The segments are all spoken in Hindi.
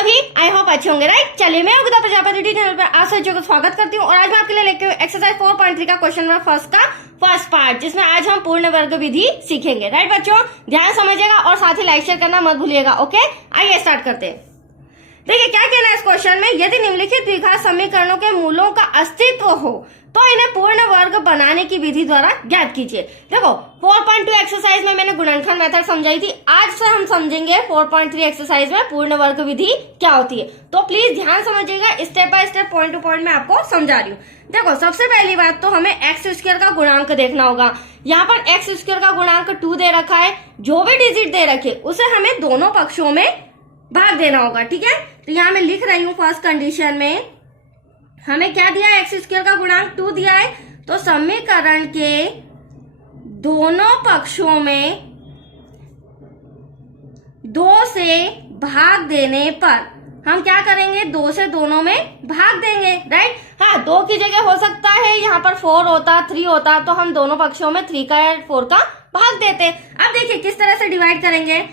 सभी, आई होप अच्छे होंगे, राइट। चलिए, मैं योगिता प्रजापति चैनल पर आप सभी को स्वागत करती हूँ और आज मैं आपके लिए लेके एक्सरसाइज 4.3 का क्वेश्चन नंबर फर्स्ट का फर्स्ट पार्ट, जिसमें आज हम पूर्ण वर्ग विधि सीखेंगे, राइट बच्चों। ध्यान समझिएगा और साथ ही लाइक शेयर करना मत भूलिएगा, ओके। आइए स्टार्ट करते हैं। देखिए क्या कहना है इस क्वेश्चन में, यदि निम्नलिखित द्विघात समीकरणों के मूलों का अस्तित्व हो तो इन्हें पूर्ण वर्ग बनाने की विधि द्वारा ज्ञात कीजिए। देखो 4.2 एक्सरसाइज में मैंने गुणनखंड मेथड समझाई थी, आज से हम समझेंगे 4.3 एक्सरसाइज में पूर्ण वर्ग विधि क्या होती है। तो प्लीज ध्यान समझिएगा, step by step point two point मैं आपको समझा रही हूँ। देखो सबसे पहली बात तो हमें एक्स स्क्वायर का गुणांक देखना होगा। यहाँ पर एक्स स्क्वायर का गुणांक 2 दे रखा है, जो भी डिजिट दे रखे उसे हमें दोनों पक्षों में भाग देना होगा, ठीक है। तो यहाँ मैं लिख रही हूँ फर्स्ट कंडीशन में हमें क्या दिया है, एक्स स्क्वायर का गुणांक 2 दिया है। तो समीकरण के दोनों पक्षों में 2 से भाग देने पर हम क्या करेंगे, 2 से दोनों में भाग देंगे, राइट। हाँ, 2 की जगह हो सकता है यहाँ पर 4 होता, 3 होता, तो हम दोनों पक्षों में 3 का 4 का भाग देते। अब देखिए किस तरह से डिवाइड करेंगे।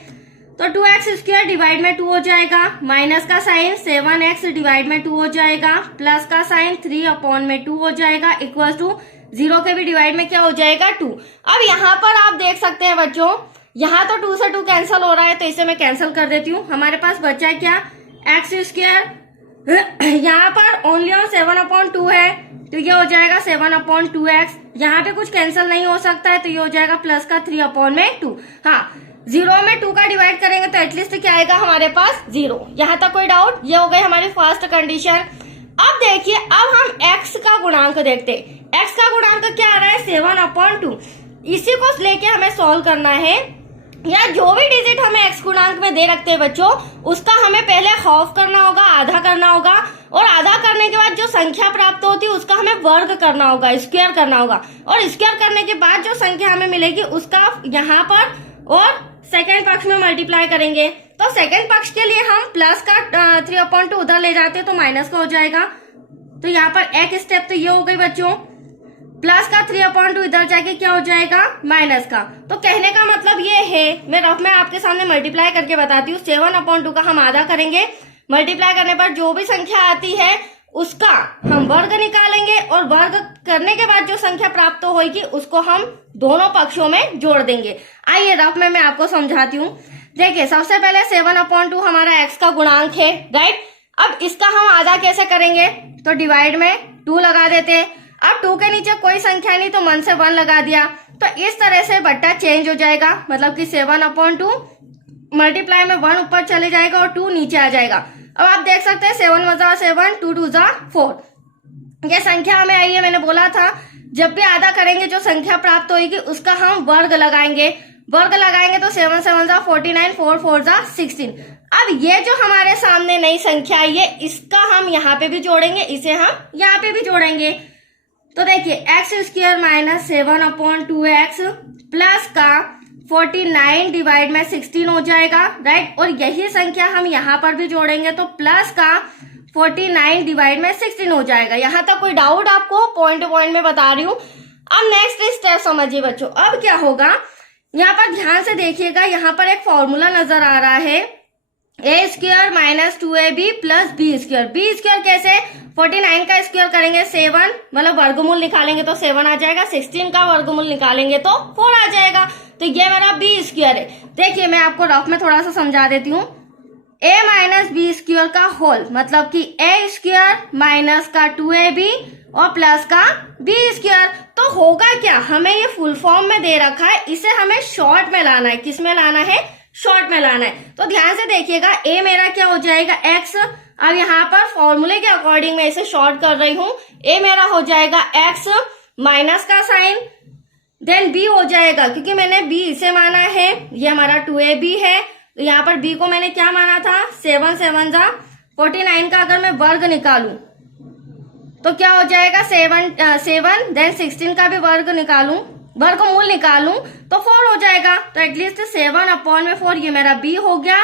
तो 2x स्क्वायर डिवाइड में 2 हो जाएगा, माइनस का साइन 7x डिवाइड में 2 हो जाएगा, प्लस का साइन 3/2 हो जाएगा, इक्वल टू 0 के भी डिवाइड में क्या हो जाएगा 2। अब यहाँ पर आप देख सकते हैं बच्चों, यहाँ तो 2 से 2 कैंसिल हो रहा है, तो इसे मैं कैंसिल कर देती हूँ। हमारे पास बचा है क्या, एक्स स्क्वायर, यहाँ पर ओनली और 7/2 है, तो ये हो जाएगा 7/2x। यहाँ पे कुछ कैंसिल नहीं हो सकता है, तो ये हो जाएगा प्लस का 3/2। हाँ, 0 में 2 का डिवाइड करेंगे तो एटलीस्ट क्या आएगा हमारे पास 0। यहाँ तक कोई डाउट, ये हो गई हमारी फर्स्ट कंडीशन। अब देखिए, अब हम x का गुणांक देखते हैं। x का गुणांक क्या आ रहा है, 7/2। इसी को लेके हमें सॉल्व करना है, या जो भी डिजिट हमें x गुणांक में दे रखते हैं बच्चों, उसका हमें पहले हाफ करना होगा, आधा करना होगा, और आधा करने के बाद जो संख्या प्राप्त होती है उसका हमें वर्ग करना होगा, स्क्वायर करना होगा, और स्क्वायर करने के बाद जो संख्या हमें मिलेगी उसका यहाँ पर और सेकेंड पक्ष में मल्टीप्लाई करेंगे। तो सेकेंड पक्ष के लिए हम प्लस का 3/2 उधर ले जाते हैं तो माइनस का हो जाएगा। तो यहाँ पर एक स्टेप तो ये हो गई बच्चों, प्लस का 3/2 इधर जाके क्या हो जाएगा माइनस का। तो कहने का मतलब ये है, मैं रफ में आपके सामने मल्टीप्लाई करके बताती हूँ। 7/2 का हम आधा करेंगे, मल्टीप्लाई करने पर जो भी संख्या आती है उसका हम वर्ग निकालेंगे, और वर्ग करने के बाद जो संख्या प्राप्त होगी उसको हम दोनों पक्षों में जोड़ देंगे। आइए रफ में मैं आपको समझाती हूँ। देखिए सबसे पहले 7/2 हमारा x का गुणांक है, राइट। अब इसका हम आधा कैसे करेंगे, तो डिवाइड में 2 लगा देते हैं। अब 2 के नीचे कोई संख्या नहीं तो 1 से 1 लगा दिया, तो इस तरह से बट्टा चेंज हो जाएगा, मतलब कि 7/2 मल्टीप्लाई में 1 ऊपर चले जाएगा और 2 नीचे आ जाएगा। अब आप देख सकते हैं 7 × 7, 2 × 4 ये संख्या हमें आई है। मैंने बोला था जब भी आधा करेंगे जो संख्या प्राप्त होगी उसका हम वर्ग लगाएंगे, वर्ग लगाएंगे तो 7 × 7 = 49, 4 × 4 = 16। अब ये जो हमारे सामने नई संख्या आई है इसका हम यहाँ पे भी जोड़ेंगे, इसे हम यहाँ पे भी जोड़ेंगे। तो देखिए x square minus 7/2x plus का 49 डिवाइड में 16 हो जाएगा, राइट। और यही संख्या हम यहाँ पर भी जोड़ेंगे तो प्लस का 49 डिवाइड में 16 हो जाएगा। यहाँ तक कोई डाउट आपको, पॉइंट टू पॉइंट में बता रही हूँ। अब नेक्स्ट स्टेप समझिए बच्चों, अब क्या होगा, यहाँ पर ध्यान से देखिएगा, यहाँ पर एक फॉर्मूला नजर आ रहा है, a square minus 2ab plus b square. B square कैसे, 49 का स्क्वायर करेंगे 7, मतलब वर्गमूल निकालेंगे तो 7 आ जाएगा, 16 का वर्गमूल निकालेंगे तो 4 आ जाएगा। तो ये मेरा बी स्क्वायर है। देखिए मैं आपको रफ में थोड़ा सा समझा देती हूँ। a माइनस बी स्क्वायर का होल, मतलब कि a स्क्वायर माइनस का 2ab और प्लस का बी स्क्वायर। तो होगा क्या, हमें ये फुल फॉर्म में दे रखा है, इसे हमें शॉर्ट में लाना है। किस में लाना है, शॉर्ट में लाना है। तो ध्यान से देखिएगा, a मेरा क्या हो जाएगा x। अब यहाँ पर फॉर्मूले के अकॉर्डिंग मैं इसे शॉर्ट कर रही हूँ। a मेरा हो जाएगा x माइनस का साइन, देन b हो जाएगा, क्योंकि मैंने b इसे माना है, ये हमारा 2ab है, तो यहाँ पर b को मैंने क्या माना था, 7 × 7 = 49 का अगर मैं वर्ग निकालूं तो क्या हो जाएगा 7, देन 16 का भी वर्ग निकालूं, वर्गमूल निकालूं तो 4 हो जाएगा। तो एटलीस्ट 7/4 ये मेरा b हो गया,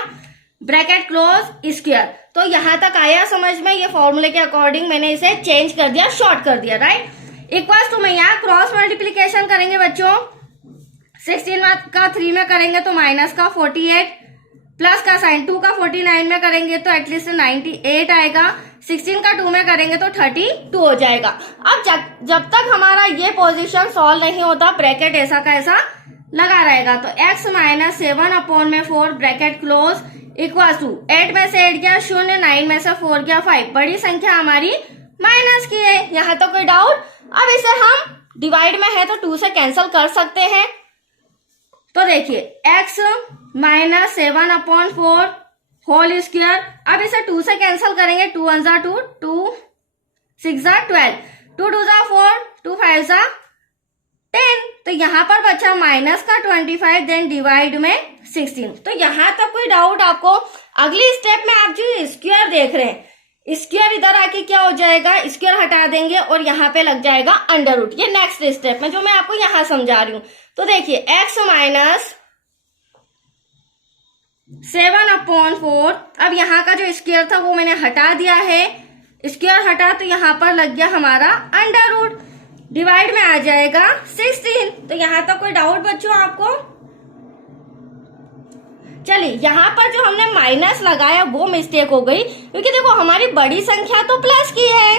ब्रैकेट क्लोज स्क्वायर। तो यहाँ तक आया समझ में, ये फॉर्मूले के अकॉर्डिंग मैंने इसे चेंज कर दिया, शॉर्ट कर दिया, राइट। इक्वल्स टू में यहाँ क्रॉस मल्टीप्लीकेशन करेंगे बच्चों, 16 का 3 में करेंगे तो माइनस का 48, प्लस का साइन 2 का 49 में करेंगे तो एटलीस्ट 98 आएगा, 16 का 2 में करेंगे तो 32 हो जाएगा। अब जब तक हमारा ये पोजीशन सॉल्व नहीं होता ब्रैकेट ऐसा का ऐसा लगा रहेगा। तो x माइनस 7/4 ब्रैकेट क्लोज इक्वल टू 8 में से 8 गया 0, 9 में से 4 गया 5, बड़ी संख्या हमारी माइनस की है। यहाँ तो कोई डाउट? अब इसे हम डिवाइड में है तो 2 से कैंसिल कर सकते हैं। तो देखिए x माइनस 7/4 होल स्क्वायर, अब इसे 2 से कैंसिल करेंगे, 2 1 जा 2, 2 6 जा 12, 2 2 जा 4, 2 5 जा 10। तो यहाँ पर बचा माइनस का 25, देन डिवाइड में 16। तो यहाँ तक कोई डाउट आपको? अगली स्टेप में आप जो स्क्वायर देख रहे हैं, स्क्वायर इधर आके क्या हो जाएगा, स्क्वायर हटा देंगे और यहाँ पे लग जाएगा अंडर रूट। ये नेक्स्ट स्टेप में जो मैं आपको यहाँ समझा रही हूँ। तो देखिए x माइनस 7/4, अब यहाँ का जो स्क्वायर था वो मैंने हटा दिया है, स्क्वायर हटा तो यहाँ पर लग गया हमारा अंडर रूट, डिवाइड में आ जाएगा 16। तो यहाँ तक कोई डाउट बच्चों आपको? चलिए यहाँ पर जो हमने माइनस लगाया वो मिस्टेक हो गई, क्योंकि देखो हमारी बड़ी संख्या तो प्लस की है,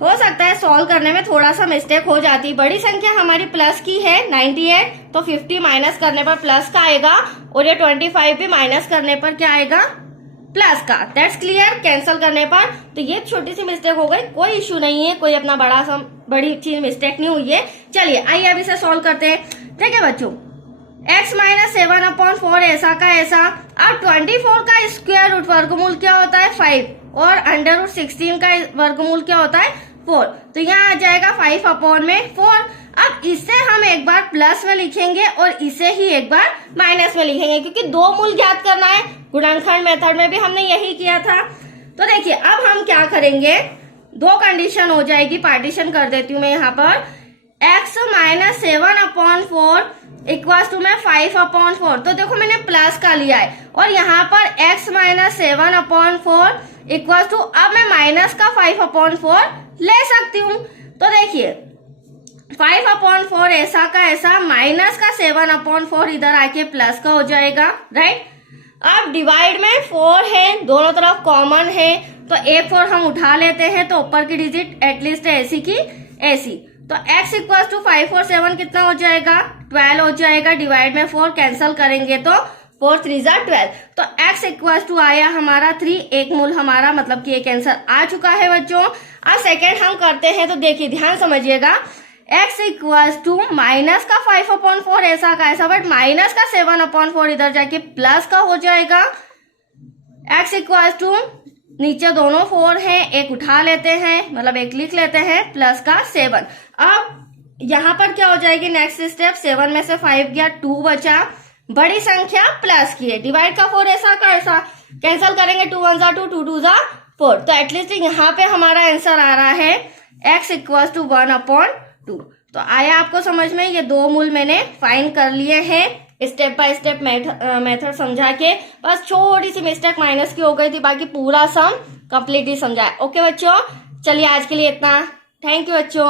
हो सकता है सॉल्व करने में थोड़ा सा मिस्टेक हो जाती। बड़ी संख्या हमारी प्लस की है 98, तो 50 माइनस करने पर प्लस का आएगा, और ये 25 भी माइनस करने पर क्या आएगा, प्लस का। That's clear? कैंसिल करने पर तो ये छोटी सी मिस्टेक हो गई, कोई इश्यू नहीं है, कोई अपना बड़ी चीज मिस्टेक नहीं हुई है। चलिए आइए अब इसे सॉल्व करते हैं। ठीक है बच्चों, x माइनस 7/4 ऐसा का ऐसा। अब 24 का स्क्वायर रूट वर्गमूल क्या होता है 5, और अंडर रूट 16 का वर्गमूल क्या होता है 4। तो यहाँ आ जाएगा 5/4। अब इसे हम एक बार प्लस में लिखेंगे और इसे ही एक बार माइनस में लिखेंगे, क्योंकि दो मूल ज्ञात करना है। गुणनखंड मेथड में भी हमने यही किया था। तो देखिए अब हम क्या करेंगे, दो कंडीशन हो जाएगी, पार्टीशन कर देती हूँ मैं यहाँ पर। x माइनस 7/4 इक्वल टू में 5/4। तो देखो मैंने प्लस का लिया है, और यहाँ पर x माइनस 7/4 इक्वल टू, अब मैं माइनस का 5/4 ले सकती हूँ। तो देखिए 5/4 ऐसा का ऐसा, माइनस का 7/4 इधर आके प्लस का हो जाएगा, राइट। अब डिवाइड में 4 है, दोनों तरफ कॉमन है, तो एक 4 हम उठा लेते हैं, तो ऊपर की डिजिट एटलीस्ट ऐसी की ऐसी। तो x इक्वल टू 5 और 7 कितना हो जाएगा 12 हो जाएगा, डिवाइड में 4 कैंसिल करेंगे तो 4 3 जा 12। तो x इक्वल टू आया हमारा 3, एक मूल हमारा मतलब कि एक आंसर आ चुका है बच्चों। अब सेकेंड हम करते हैं, तो देखिए ध्यान समझिएगा, x इक्वल टू माइनस का 5/4 ऐसा का ऐसा, बट माइनस का 7/4 इधर जाके प्लस का हो जाएगा। x इक्वल टू नीचे दोनों 4 हैं, एक उठा लेते हैं, मतलब एक लिख लेते हैं, प्लस का 7। अब यहाँ पर क्या हो जाएगी नेक्स्ट स्टेप, 7 में से 5 गया, 2 बचा, बड़ी संख्या प्लस की है, डिवाइड का 4 ऐसा का ऐसा, कैंसिल करेंगे, 2 1 जा 2, 2 2 जा 4। तो एटलीस्ट यहाँ पे हमारा आंसर आ रहा है x इक्वल टू 1/2। तो आया आपको समझ में? ये दो मूल मैंने फाइंड कर लिए हैं स्टेप बाय स्टेप मेथड समझा के। बस छोटी सी मिस्टेक माइनस की हो गई थी, बाकी पूरा सम कंप्लीटली समझाया। ओके बच्चों, चलिए आज के लिए इतना। थैंक यू बच्चों।